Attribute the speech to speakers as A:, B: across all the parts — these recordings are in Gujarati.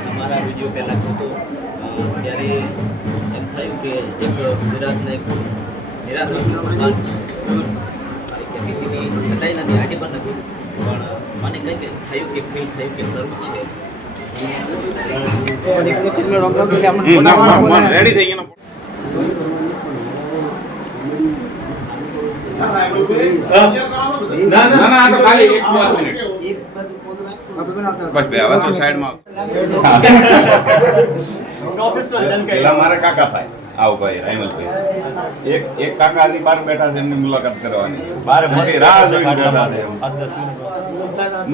A: તમારા વીડિયો પહેલા જોતો ત્યારે એમ થયું કે એક ગુજરાતના એક નિરાધાર મારી છતાંય નથી, આજે પણ નથી, પણ મને કંઈક થયું કે ફીલ થયું કે કરવું છે.
B: રેડી થઈ ગયો. ના ના આ તો ખાલી એક મિનિટ બસ બે હવે તો સાઈડમાં પેલા મારા કાકા થાય આવો ભાઈ રાયમલભાઈ. એક એક કાકા હજી બાર બેઠા છે એમની મુલાકાત કરવાની.
C: બાર
B: મોટી રાહ જોઈને બેઠા છે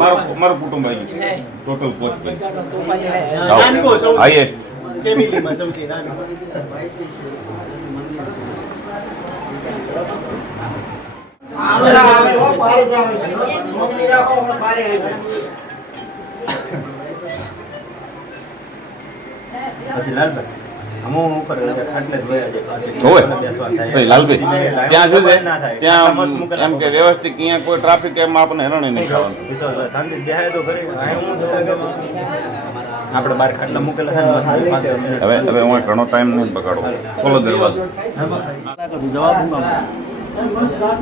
B: મારો મારું કુટુંબ આવી ગયું. ટોટલ
D: નાનકો સૌથી.
B: હાઈએસ્ટ
D: ફેમિલીમાં સૌથી નાનો
C: જ વયા જાય.
B: જોવે. ભાઈ છે.
C: ના રાખો
B: પણ
C: પારે મૂકેલા
B: એમ કે વ્યવસ્થિત અહીંયા કોઈ ટ્રાફિક એમ આપણને હેરાન નહીં
C: શાંતિ બેહાય તો ખરી. આપણે બાર ખાટલા મૂકેલા છે.
B: હવે હવે હું ઘણો ટાઈમ નહીં બગાડો. ખોલો દરવાજો.
D: જવાબ હું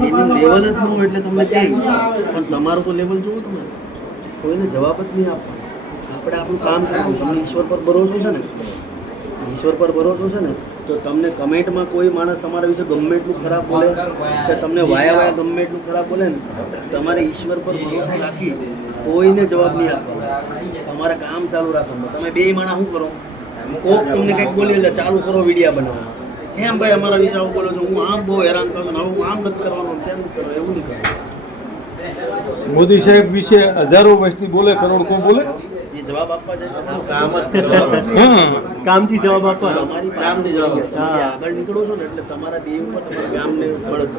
D: એની લેવલ જ ન હોય એટલે તમને કહે પણ તમારું તો લેવલ જોવું તમે? કોઈને જવાબ જ નહીં આપવાનો. આપણે આપણું કામ કરવું તમને ઈશ્વર પર ભરોસો છે ને? ઈશ્વર પર ભરોસો છે ને, તો તમને કમેન્ટમાં કોઈ માણસ તમારા વિશે ગમે એટલું ખરાબ બોલે કે તમને વાયા વાયા ગમે એટલું ખરાબ બોલે ને, તમારે ઈશ્વર પર ભરોસો રાખી કોઈને જવાબ નહીં આપવાનો. તમારે કામ ચાલુ રાખવાનું. તમે બે માણા શું કરો? કોક તમને કંઈક બોલી એટલે ચાલુ કરો વિડીયા બનાવવા. કેમ ભાઈ અમારા વિશે આવું બોલો છો? હું આમ બહુ હેરાન થયો હું આમ નથી કરવાનું તેમ કરો એવું નહીં કરો
E: મોદી સાહેબ વિશે હજારો વર્ષથી બોલે કરોડ કો બોલે.
D: એ જવાબ આપવા જાય
C: કામ જ કરવા
D: કામથી જવાબ આપવા. તમારી કામથી જવાબ આગળ નીકળો છો ને એટલે તમારા બે ઉપર તમારા ગામને બળદ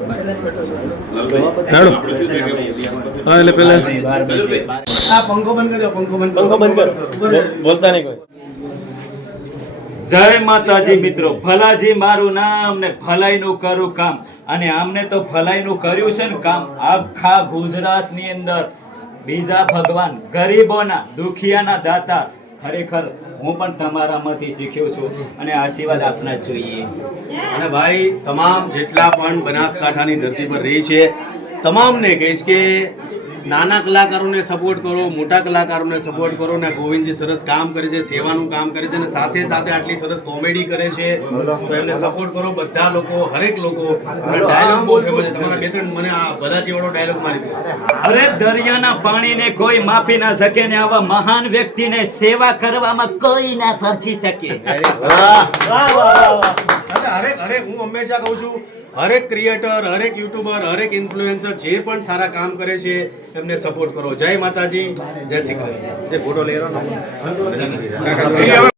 D: જવાબ જ
E: હેડો. હા એટલે પેલા
D: આ પંખો બંધ કરી દો પંખો બંધ પંખો બંધ કરો.
C: બોલતા નહીં કોઈ.
F: જય માતાજી મિત્રો ભલાજી મારું નામ ને ભલાઈનું કરું કામ. અને આમને તો ભલાઈનું કર્યું છે ને કામ. આખા ગુજરાતની અંદર બીજા ભગવાન ગરીબોના, દુખિયાના દાતા. ખરેખર હું પણ તમારામાંથી શીખ્યો છું અને આશીર્વાદ આપના જોઈએ.
D: અને ભાઈ, તમામ જેટલા પણ બનાસકાંઠાની ધરતી પર રહી છે, તમામને કહીશ કે નાના કલાકારોને સપોર્ટ કરો મોટા કલાકારોને સપોર્ટ કરો ને ગોવિંદજી સરસ કામ કરે છે સેવાનું કામ કરે છે અને સાથે સાથે આટલી સરસ કોમેડી કરે છે. તો એમને સપોર્ટ કરો બધા લોકો હરેક લોકો. ડાયલોગ બહુ ફેમસ છે. તમારા બે ત્રણ મને આ ભલાજી વાળો ડાયલોગ મારી દો.
F: અરે દરિયાના પાણીને કોઈ માપી ના શકે ને આવા મહાન વ્યક્તિને સેવા કરવામાં કોઈ ના પહોંચી શકે.
D: વાહ હરેક હરેક હું હંમેશા કહું છું, હરેક ક્રિએટર હરેક યુટ્યુબર હરેક ઇન્ફ્લુએન્સર જે પણ સારા કામ કરે છે, એમને સપોર્ટ કરો. જય માતાજી, જય શ્રી કૃષ્ણ.
C: જે ફોટો લઈ રહ્યો